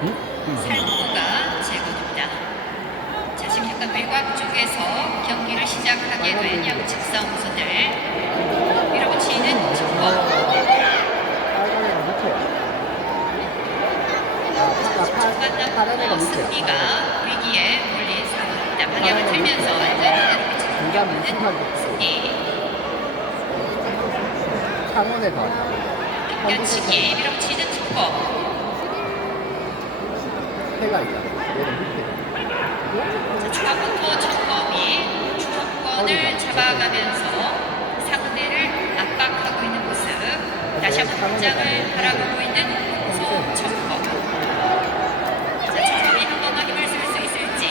살포가 제공입니다. 자, 16강 외곽 쪽에서 경기를 시작하게 된 양측 선수들 밀어붙이는 중국 승리가 위기에 몰린 상황입니다. 방향을 틀면서 안전히 승리 강원에 가. 경기치기 밀어붙이는 중국 해가 있다. 밑에. 자, 초반부터 정범이 주도권을 잡아가면서 상대를 압박하고 있는 모습 다시 한번 등장을 바라보고 있는 소정범 자, 정범이 한 번 더 힘을 쓸 수 있을지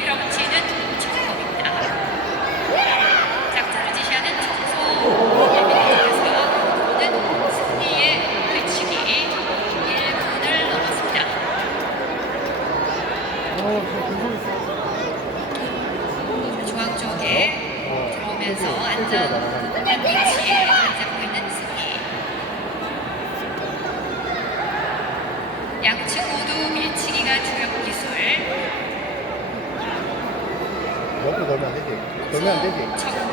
밀어붙이는 정범입니다 작전을 지시하는 청소 예비대에서 승리의 외치기 1분을 넘었습니다 어, 저 구성 있어. 중앙 안전한 위치에 앉고 있는 승리. 양측 모두 밀치기가 주력 기술. 옆으로 돌면 안 되지. 돌면 안 되지. 척법.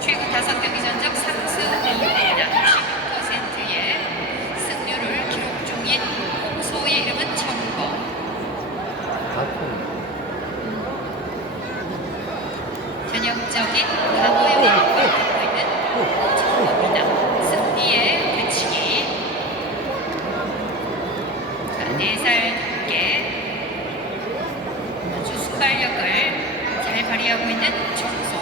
최근 다섯 경기 전적 전형적인 과거의 모습을 갖고 있는 정보입니다. 승리의 외치기. 4살 함께 아주 순발력을 잘 발휘하고 있는 정소.